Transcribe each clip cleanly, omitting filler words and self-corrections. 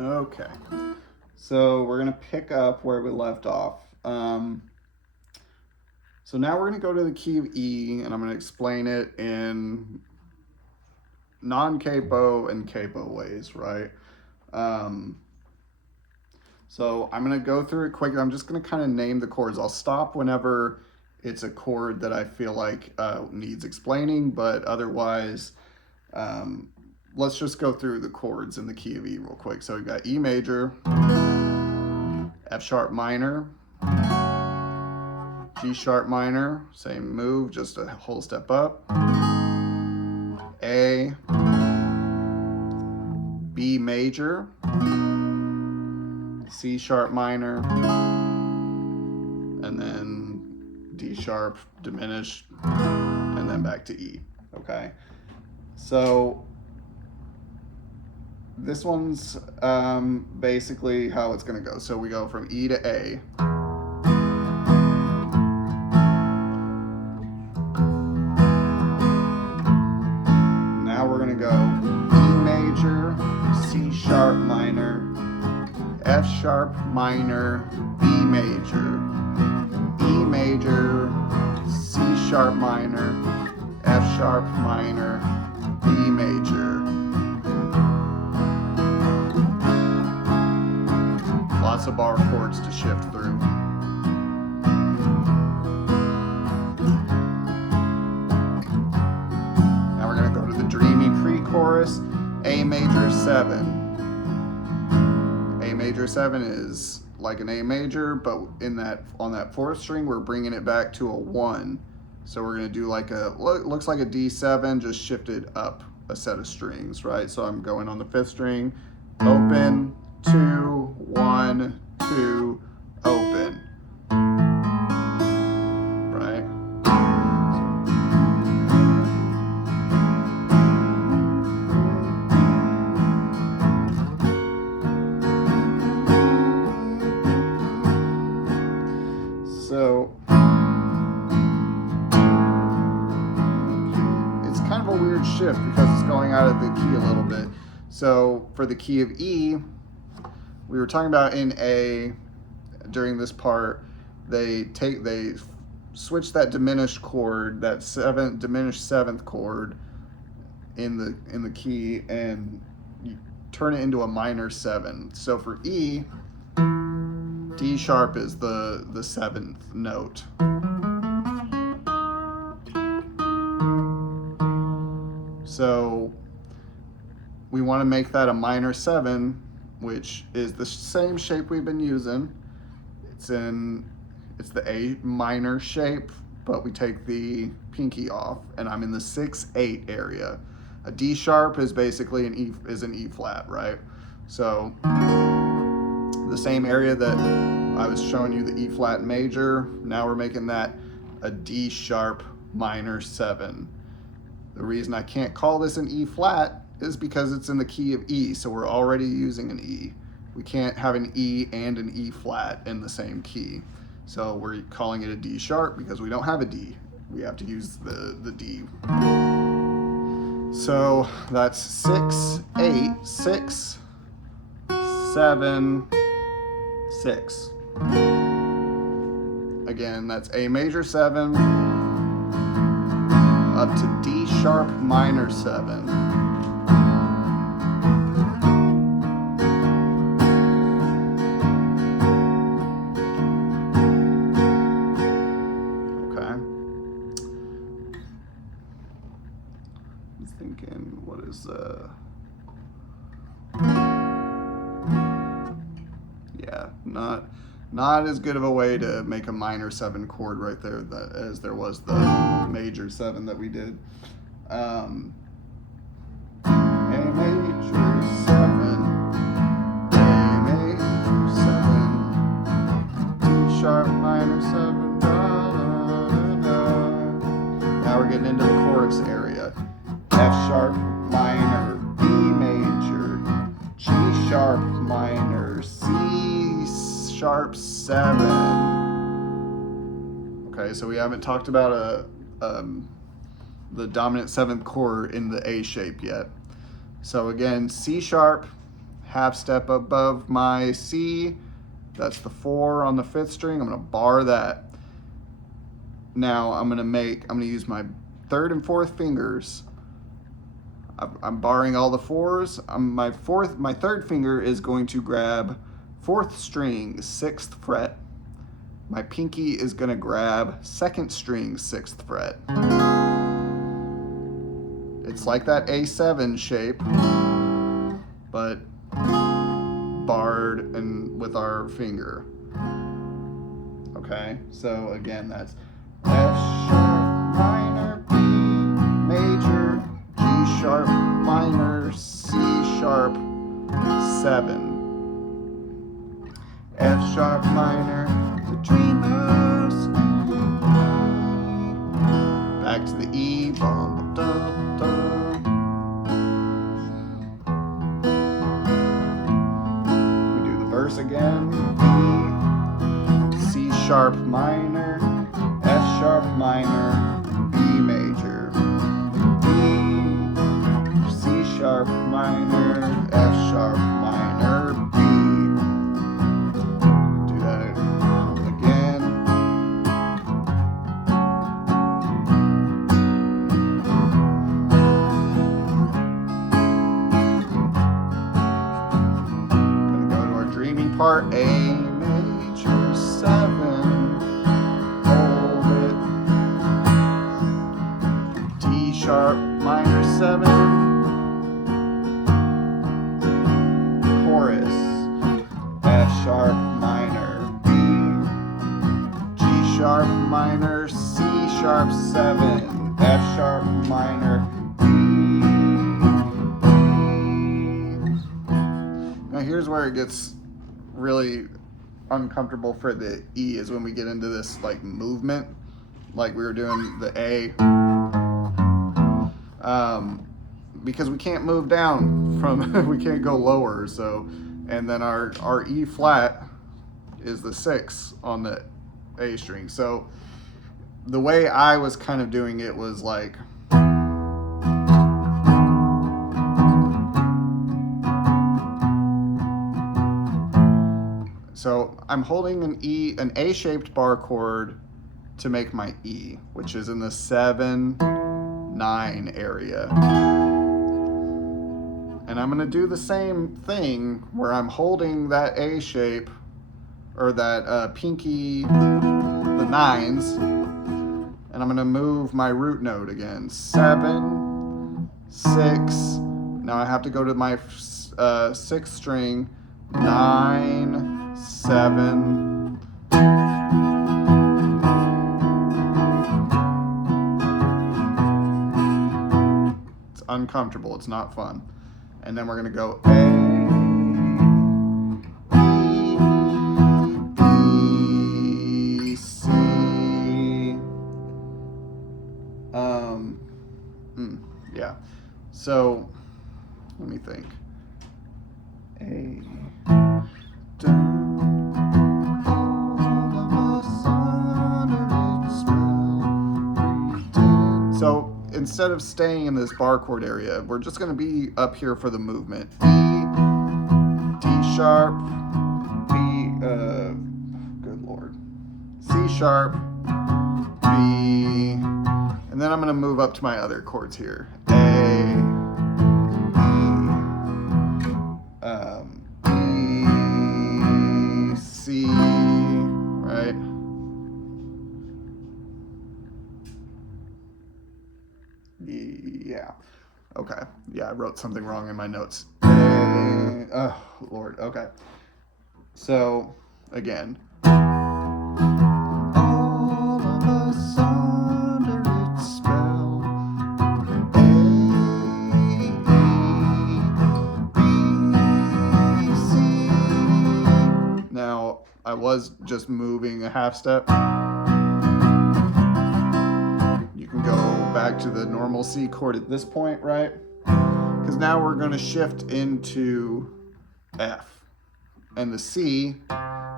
Okay, so we're gonna pick up where we left off. So now we're gonna go to the key of E, and I'm gonna explain it in non-capo and capo ways, right? Um, so I'm gonna go through it quick. I'm just gonna kind of name the chords. I'll stop whenever it's a chord that I feel like needs explaining, but otherwise, um, let's just go through the chords in the key of E real quick. So we've got E major, F sharp minor, G sharp minor, same move, just a whole step up, A, B major, C sharp minor, and then D sharp diminished, and then back to E. Okay, so this one's basically how it's going to go. So we go from E to A. Now we're going to go E major, C sharp minor, F sharp minor, B major, E major, C sharp minor, F sharp minor, B major. Lots of bar chords to shift through. Now we're going to go to the dreamy pre-chorus, A major 7. A major 7 is like an A major, but on that fourth string, we're bringing it back to a 1. So we're going to do like looks like a D7, just shifted up a set of strings, right? So I'm going on the fifth string, open, 2, 1, 2, open, right? So it's kind of a weird shift because it's going out of the key a little bit. So for the key of E, we were talking about in A during this part, they switch that diminished chord, that diminished seventh chord in the key, and you turn it into a minor 7. So for E, D sharp is the 7th note. So we want to make that a minor 7, which is the same shape we've been using. It's the A minor shape, but we take the pinky off, and I'm in the 6-8 area. A D sharp is basically an E flat, right? So the same area that I was showing you, the E flat major, now we're making that a D sharp minor 7. The reason I can't call this an E flat is because it's in the key of E, so we're already using an E. We can't have an E and an E flat in the same key. So we're calling it a D sharp because we don't have a D. We have to use the D. So that's 6, 8, 6, 7, 6. Again, that's A major 7 up to D sharp minor 7. Okay. I'm thinking, what is yeah, not as good of a way to make a minor 7 chord right there as there was the major 7 that we did. A major 7, A major 7, D sharp minor 7, da, da, da, da. Now we're getting into the chorus area. F sharp minor, B major, G sharp minor, C sharp 7. Okay, so we haven't talked about the dominant 7th chord in the A shape yet. So again, C sharp half step above my C. That's the 4 on the 5th string. I'm gonna bar that. Now I'm gonna use my 3rd and 4th fingers. I'm barring all the 4s. My 3rd finger is going to grab 4th string, 6th fret. My pinky is gonna grab 2nd string, 6th fret. It's like that A7 shape, but barred and with our finger. Okay, so again, that's F sharp minor, B major, G sharp minor, C sharp 7. F sharp minor, the dreamers. Back to the E, bum, da, da. We do the verse again. E, C sharp minor, F sharp minor, B major, D, C sharp minor, F sharp minor, B. Do that again. Gonna go to our dreamy part, A major 7. Sharp minor 7, chorus, F sharp minor, B, G sharp minor, C sharp 7, F sharp minor, B. Now here's where it gets really uncomfortable for the E, is when we get into this like movement, like we were doing the A. Because we can't move down from, we can't go lower, so, and then our E flat is the 6 on the A string. So the way I was kind of doing it was like, so I'm holding an A-shaped bar chord to make my E, which is in the 7-9 area. And I'm gonna do the same thing where I'm holding that A shape, or that pinky, the 9s, and I'm gonna move my root note again. 7, 6, now I have to go to my 6th string, 9, 7, it's uncomfortable, it's not fun. And then we're gonna go A, E, B, C. Yeah. So let me think. A. So instead of staying in this bar chord area, we're just going to be up here for the movement. E, D sharp, B, good Lord, C sharp, B, and then I'm going to move up to my other chords here. A, E, C, right? Yeah. Okay. Yeah, I wrote something wrong in my notes. Oh, Lord. Okay. So, again. All of us under its spell. A, B, C. Now, I was just moving a half step. Go back to the normal C chord at this point, right? Because now we're going to shift into F. And the C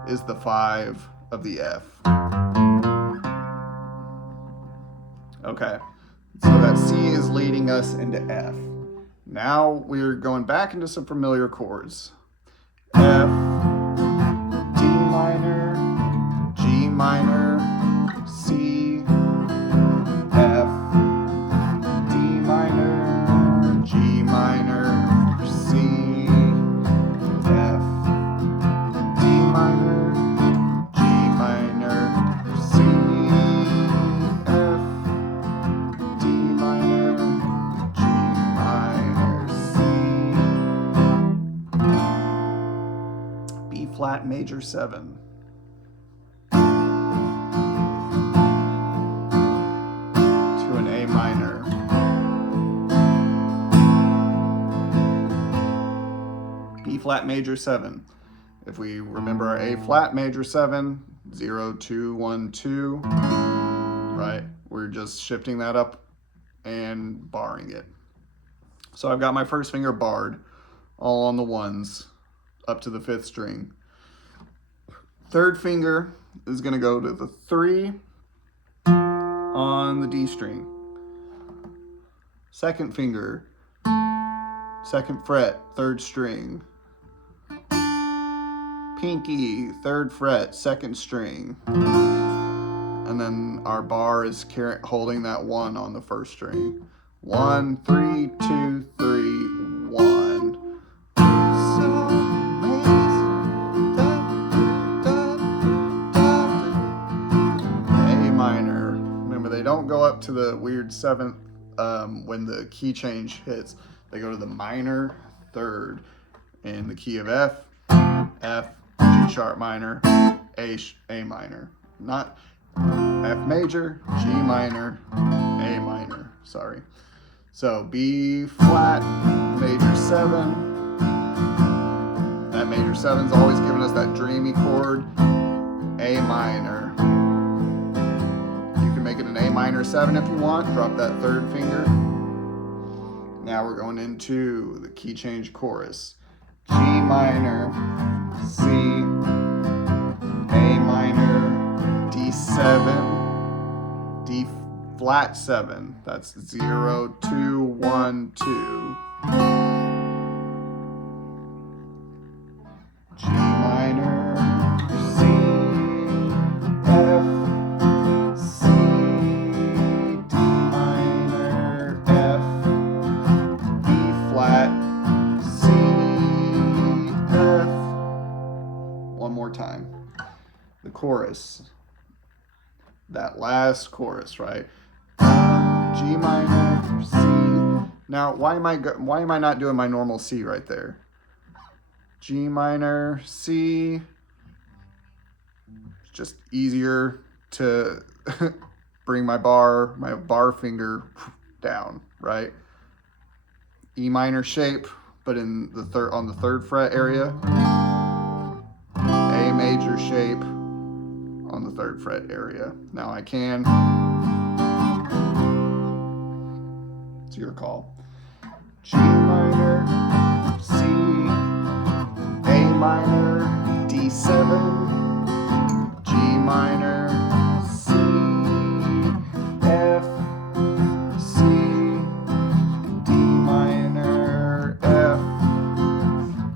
is the 5 of the F. Okay, so that C is leading us into F. Now we're going back into some familiar chords. F, D minor, G minor, C, F, D minor, G minor, C, F, D minor, G minor, C, F, D minor, G minor, C, B flat major 7. To an A minor. B flat major 7. If we remember our A flat major 7, 0, 2, 1, 2, right? We're just shifting that up and barring it. So I've got my first finger barred, all on the ones, up to the 5th string. Third finger is going to go to the 3 on the D string. Second finger, 2nd fret, 3rd string. Pinky, 3rd fret, 2nd string. And then our bar is holding that 1 on the 1st string. 1, 3, 2, 3, 1. So amazing. A minor. Remember, they don't go up to the weird 7th when the key change hits. They go to the minor 3rd in the key of F, F, G sharp minor, A minor. Not F major, G minor, A minor. Sorry. So B flat, major 7. That major 7's always giving us that dreamy chord. A minor. You can make it an A minor 7 if you want. Drop that 3rd finger. Now we're going into the key change chorus. G minor, C, A minor, D7, D flat 7. That's 0, 2, 1, 2. G minor, C, F, C, D minor, F, B flat, C, F. One more time. The chorus. That last chorus, right? G minor, C. Now, why am I not doing my normal C right there? G minor, C. It's just easier to bring my bar finger down, right? E minor shape, but in the on the 3rd fret area. A major shape on the 3rd fret area. Now I can. It's your call. G minor, C, A minor, D7, G minor, C, F, C, D minor, F,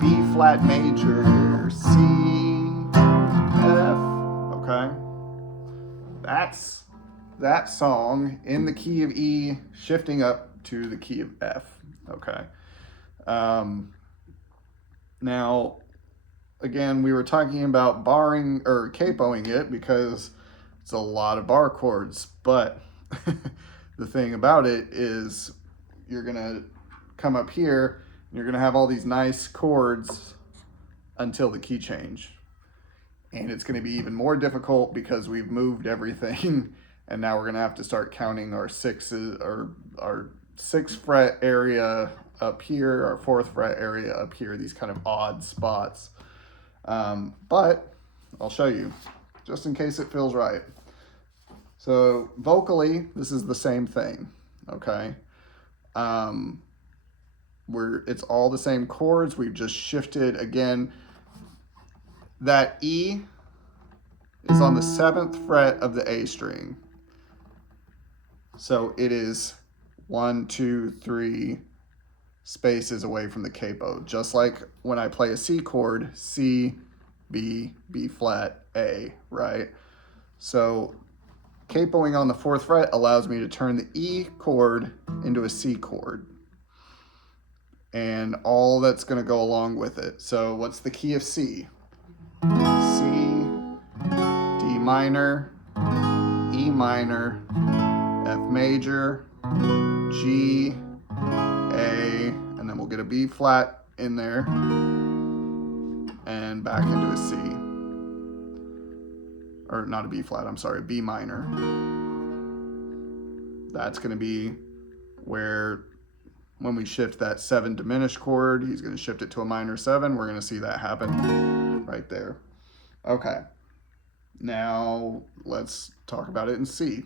B flat major, C, F. Okay? That's that song in the key of E, shifting up to the key of F. Okay. Now, again, we were talking about barring or capoing it because it's a lot of bar chords, but the thing about it is you're going to come up here and you're going to have all these nice chords until the key change. And it's going to be even more difficult because we've moved everything and now we're going to have to start counting our 6s or our 6th fret area up here, our 4th fret area up here, these kind of odd spots. But I'll show you just in case it feels right. So vocally, this is the same thing, okay? It's all the same chords. We've just shifted again. That E is on the 7th fret of the A string. So it is 1, 2, 3, spaces away from the capo. Just like when I play a C chord, C, B, B flat, A, right? So capoing on the 4th fret allows me to turn the E chord into a C chord. And all that's going to go along with it. So what's the key of C? C, D minor, E minor, F major, G, A, and then we'll get a B flat in there and back into a C. Or not a B flat, I'm sorry, B minor. That's going to be where when we shift that 7 diminished chord, he's going to shift it to a minor 7. We're going to see that happen right there. Okay, now let's talk about it in C.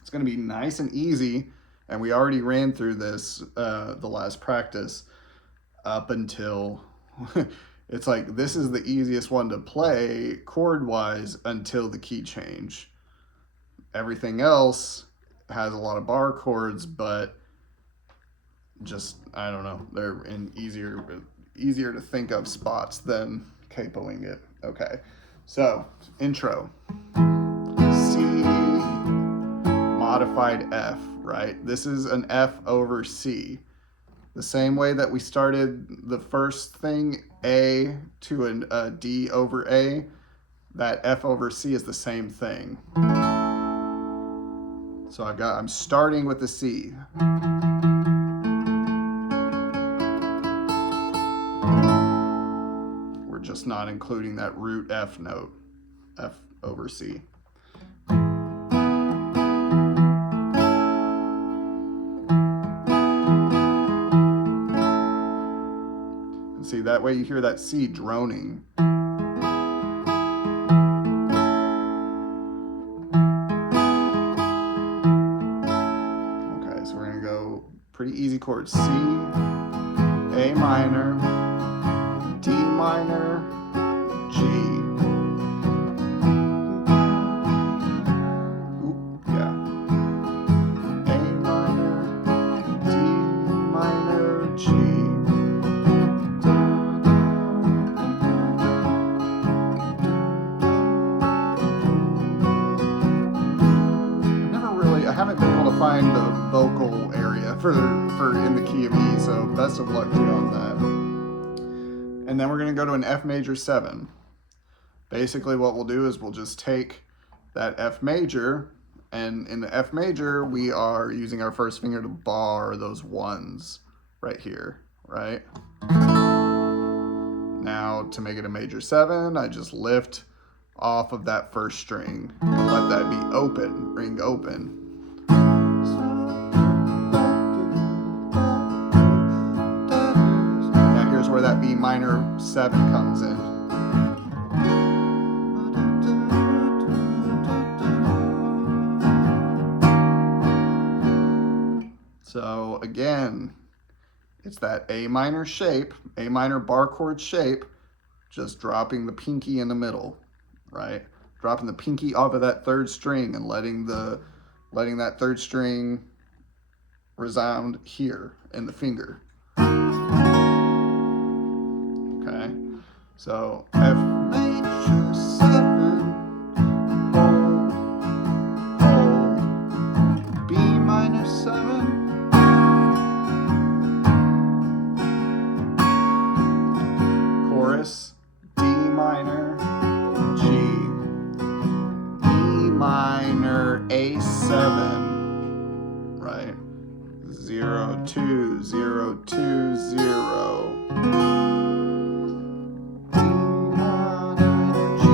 It's going to be nice and easy, and we already ran through this the last practice up until it's like this is the easiest one to play chord-wise until the key change. Everything else has a lot of bar chords, but just, I don't know, they're in easier to think of spots than capoing it. Okay, so intro. C modified F, right? This is an F over C. The same way that we started the first thing, A to a D over A, that F over C is the same thing. So I'm starting with the C. We're just not including that root F note, F over C. And see, that way you hear that C droning. Okay, so we're gonna go pretty easy chords. C, A minor, D minor, G. Ooh, yeah. A minor, D minor, G. I haven't been able to find the vocal area for in the key of E, so best of luck to you on that. And then we're going to go to an F major 7. Basically what we'll do is we'll just take that F major, and in the F major we are using our first finger to bar those ones right here, right? Now to make it a major 7, I just lift off of that first string and let that be open, ring open. Now here's where that B minor 7 comes in. So again, it's that A minor shape, A minor bar chord shape, just dropping the pinky in the middle, right? Dropping the pinky off of that 3rd string and letting that 3rd string resound here in the finger. Okay, so F major 7, hold, B minor 7, chorus, D minor, G, E minor, A7, right? 0, 2, 0, 2, 0. D minor, G,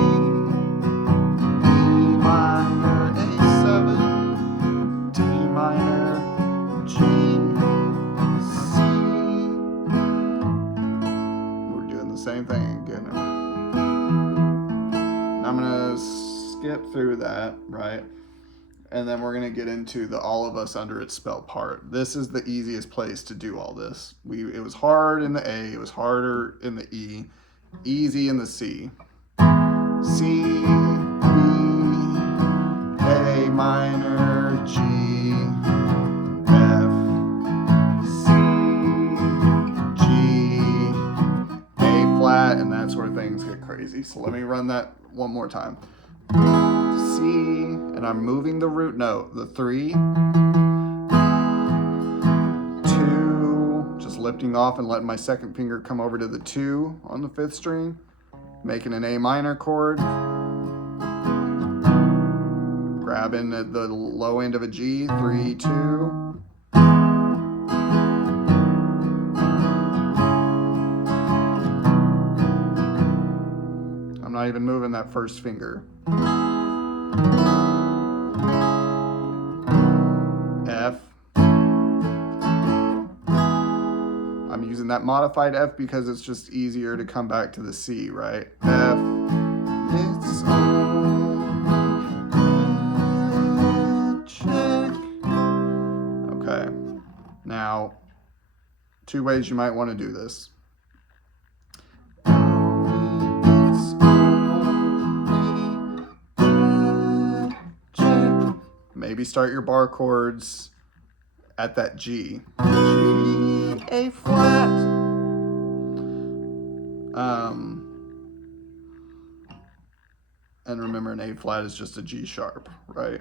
E minor, A7, D minor, G, C. We're doing the same thing again. I'm gonna skip through that, right? And then we're gonna get into the All of Us Under Its Spell part. This is the easiest place to do all this. It was hard in the A, it was harder in the E, easy in the C. C, B, A minor, G, F, C, crazy. So let me run that one more time. C, and I'm moving the root note, the 3, 2, just lifting off and letting my second finger come over to the 2 on the 5th string, making an A minor chord, grabbing at the low end of a G, 3, 2, I'm not even moving that first finger. F. I'm using that modified F because it's just easier to come back to the C, right? F. It's on check. Okay. Now, 2 ways you might want to do this. Maybe start your bar chords at that G. G, A flat. And remember, an A flat is just a G sharp, right?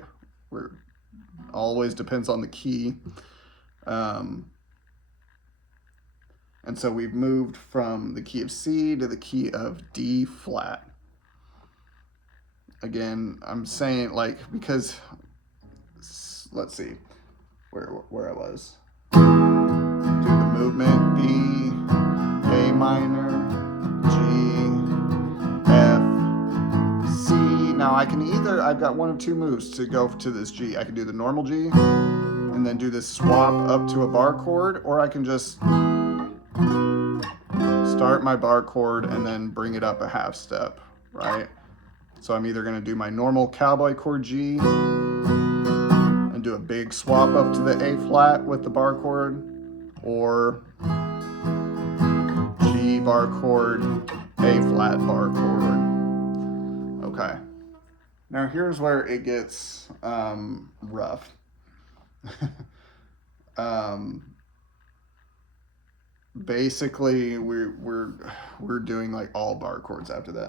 Where always depends on the key. And so we've moved from the key of C to the key of D flat. Again, I'm saying like, because let's see where I was. Do the movement, B, A minor, G, F, C. Now I can either, I've got one of 2 moves to go to this G. I can do the normal G and then do this swap up to a bar chord, or I can just start my bar chord and then bring it up a half step, right? So I'm either gonna do my normal cowboy chord G, do a big swap up to the A flat with the bar chord, or G bar chord, A flat bar chord. Okay. Now here's where it gets rough. Basically, we're doing like all bar chords after that.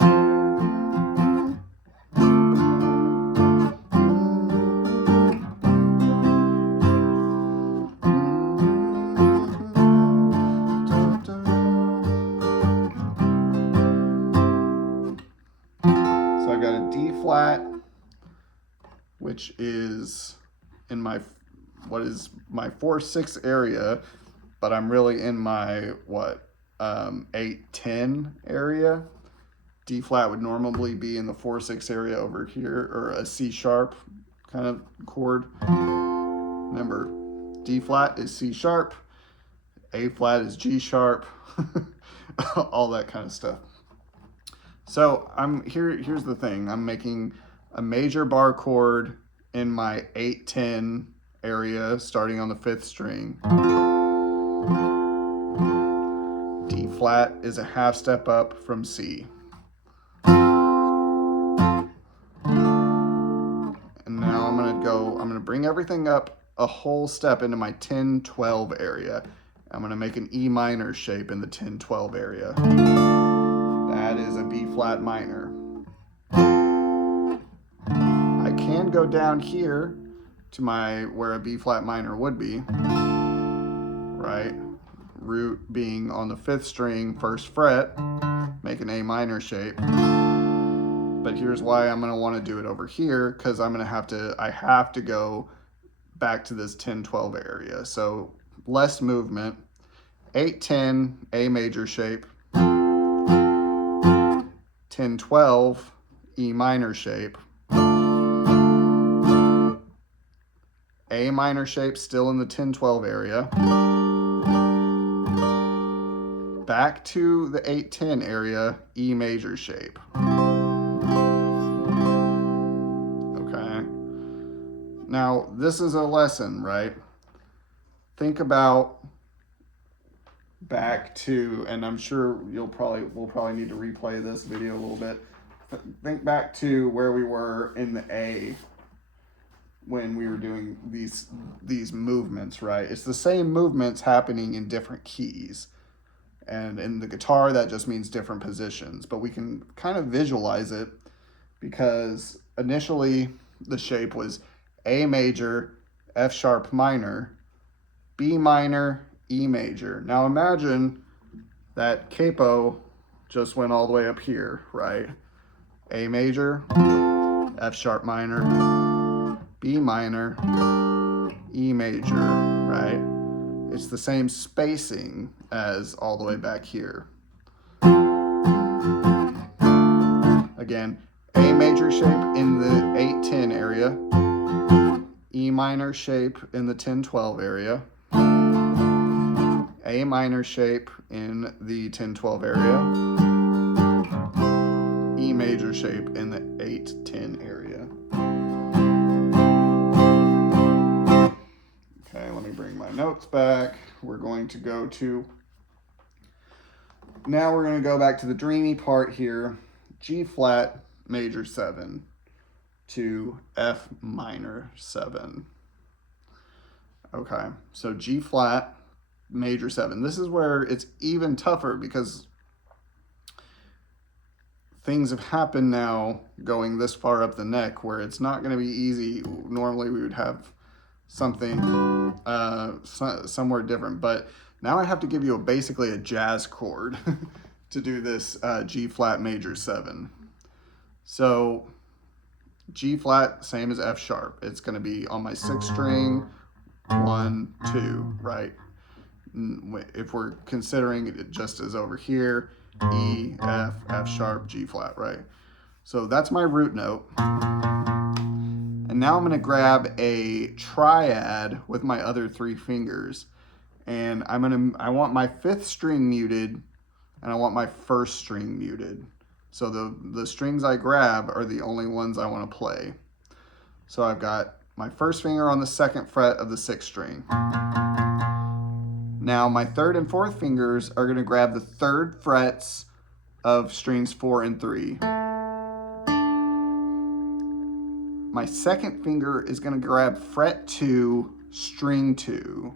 Which is in my, what is my 4/6 area, but I'm really in my, 8/10 area. D flat would normally be in the 4/6 area over here, or a C sharp kind of chord. Remember, D flat is C sharp, A flat is G sharp, all that kind of stuff. So here's the thing, I'm making a major bar chord in my 8/10 area starting on the 5th string. D flat is a half step up from C. And now I'm gonna bring everything up a whole step into my 10/12 area. I'm gonna make an E minor shape in the 10/12 area. That is a B flat minor. I can go down here to where a B flat minor would be, right? Root being on the 5th string, 1st fret, make an A minor shape. But here's why I'm gonna wanna do it over here, because I have to go back to this 10/12 area. So less movement, 8/10, A major shape, 10/12, E minor shape, A minor shape still in the 10/12 area, back to the 8/10 area, E major shape. Okay. Now, this is a lesson, right? Think about back to, and I'm sure we'll probably need to replay this video a little bit. Think back to where we were in the A when we were doing these movements, right? It's the same movements happening in different keys. And in the guitar, that just means different positions. But we can kind of visualize it because initially the shape was A major, F sharp minor, B minor, E major. Now imagine that capo just went all the way up here, right? A major, F sharp minor, B minor, E major, right? It's the same spacing as all the way back here. Again, A major shape in the 8-10 area, E minor shape in the 10-12 area, A minor shape in the 10-12 area, E major shape in the 8-10 area. Okay, let me bring my notes back. We're going to go to, now we're going to go back to the dreamy part here. G flat major 7 to F minor 7. Okay, so G flat major 7. This is where it's even tougher because things have happened now going this far up the neck where it's not going to be easy. Normally we would have something somewhere different, but now I have to give you basically a jazz chord to do this G flat major 7. So G flat, same as F sharp. It's going to be on my 6th string, 1, 2, right? If we're considering it just as over here, E, F, F sharp, G flat, right? So that's my root note. And now I'm going to grab a triad with my other 3 fingers. And I want my 5th string muted and I want my 1st string muted. So the strings I grab are the only ones I want to play. So I've got my 1st finger on the 2nd fret of the 6th string. Now my 3rd and 4th fingers are going to grab the 3rd frets of strings 4 and 3. My 2nd finger is going to grab fret 2, string 2.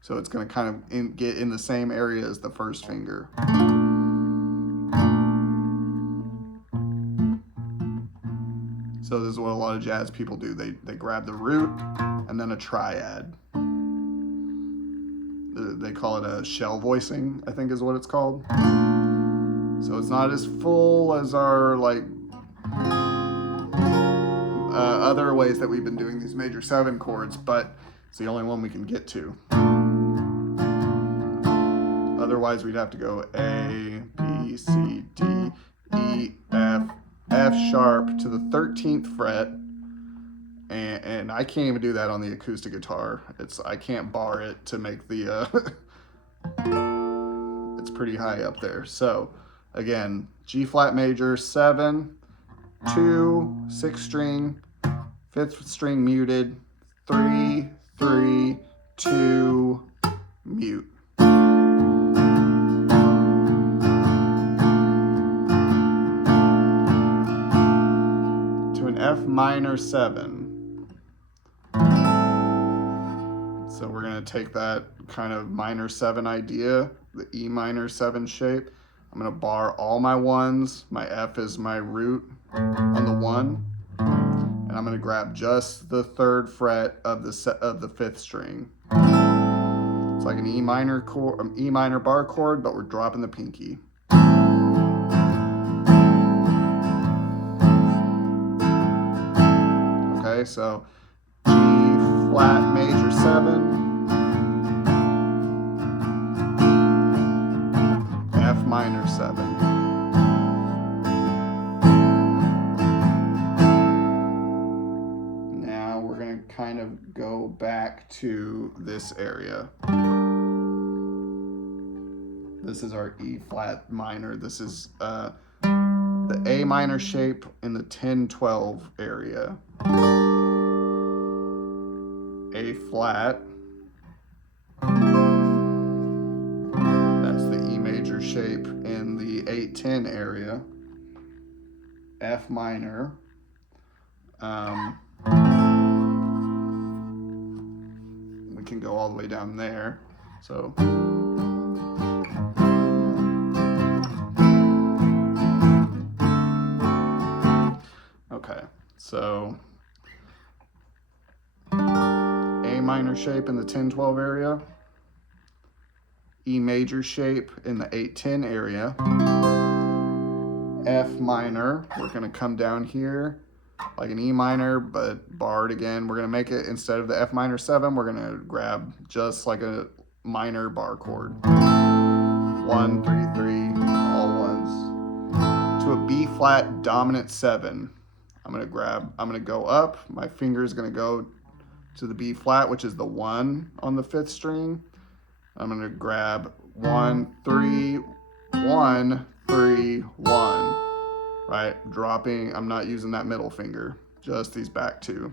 So it's going to kind of get in the same area as the 1st finger. So this is what a lot of jazz people do. They grab the root and then a triad. They call it a shell voicing, I think is what it's called. So it's not as full as our other ways that we've been doing these major 7 chords, but it's the only one we can get to. Otherwise we'd have to go A, B, C, D, E, F, F sharp to the 13th fret, and I can't even do that on the acoustic guitar. I can't bar it to make the it's pretty high up there. So again, G flat major 7, 2, 6th string, 5th string muted, 3, 3, 2, mute. F minor 7. So we're going to take that kind of minor 7 idea, the E minor 7 shape. I'm going to bar all my 1s. My F is my root on the 1. And I'm going to grab just the 3rd fret of the 5th string. It's like an E minor bar chord, but we're dropping the pinky. Okay, so G flat major 7, F minor 7. Now we're going to kind of go back to this area. This is our E flat minor. This is the A minor shape in the 10-12 area. A flat, that's the E major shape in the 8-10 area. F minor, we can go all the way down there. So So A minor shape in the 10-12 area, E major shape in the 8-10 area, F minor, we're gonna come down here like an E minor, but barred again. We're gonna make it, instead of the F minor 7, we're gonna grab just like a minor bar chord. 1, 3, 3, all ones. To a B flat dominant 7. I'm gonna go up, my finger is gonna go to the B flat, which is the 1 on the 5th string. I'm gonna grab 1, 3, 1, 3, 1, right? Dropping, I'm not using that middle finger, just these back two.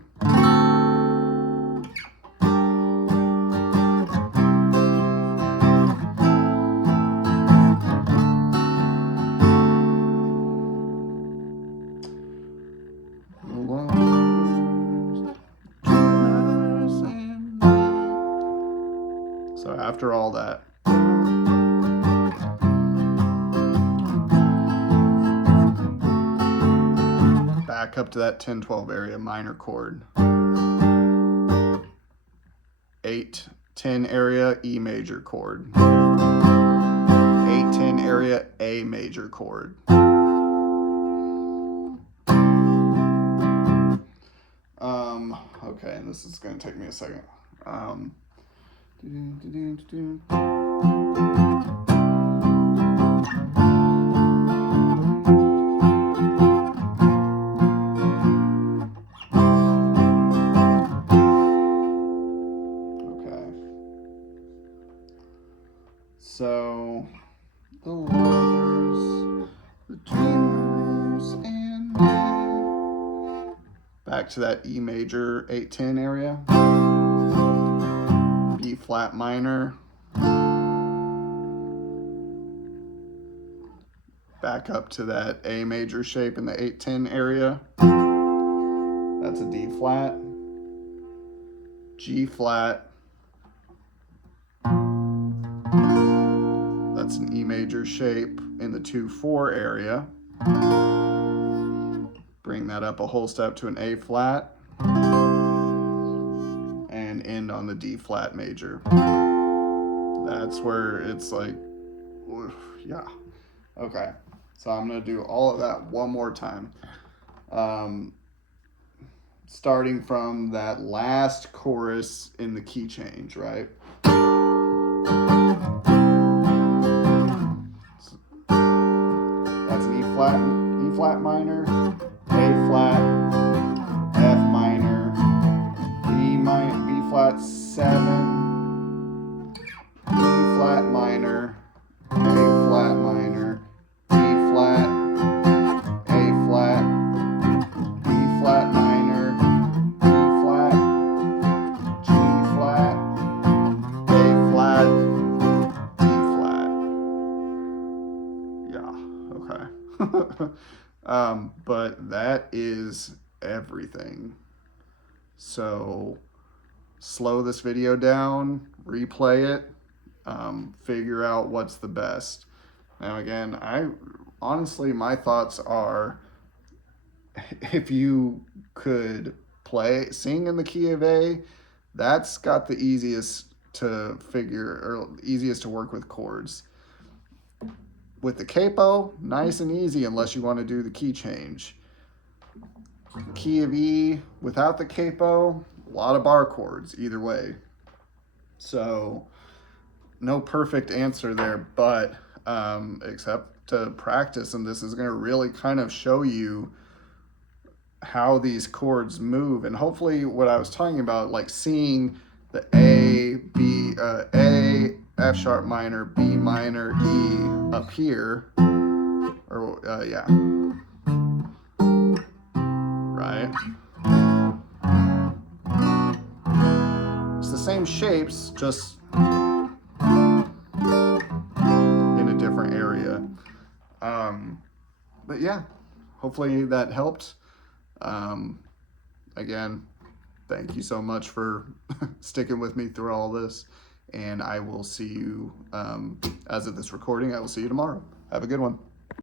So after all that, back up to that 10-12 area, minor chord. 8-10 area, E major chord. 8-10 area, A major chord. Okay, and this is going to take me a second. So, the lovers, the dreamers, and me. Back to that E major 8-10 area. B flat minor. Back up to that A major shape in the 8-10 area. That's a D flat. G flat. That's an E major shape in the 2-4 area. Bring that up a whole step to an A flat. And end on the D flat major. That's where it's like, yeah. Okay, so I'm gonna do all of that one more time. Starting from that last chorus in the key change, right? That's an E flat minor, A flat, F minor, B flat 7, E flat minor, A flat minor, D flat, A flat, B flat minor, D flat, G flat, A flat, D flat. Yeah, okay. But that is everything. So slow this video down, replay it, figure out what's the best. Now again, honestly, my thoughts are, if you could sing in the key of A, that's got the easiest to figure, or easiest to work with chords. With the capo, nice and easy unless you want to do the key change. Key of E without the capo, a lot of bar chords either way. So no perfect answer there, but except to practice, and this is going to really kind of show you how these chords move, and hopefully what I was talking about, like seeing the A, B, A, F sharp minor, B minor, E up here, or yeah, right? It's the same shapes, just in a different area. But yeah, hopefully that helped. Again, thank you so much for sticking with me through all this, and I will see you, as of this recording, I will see you tomorrow. Have a good one.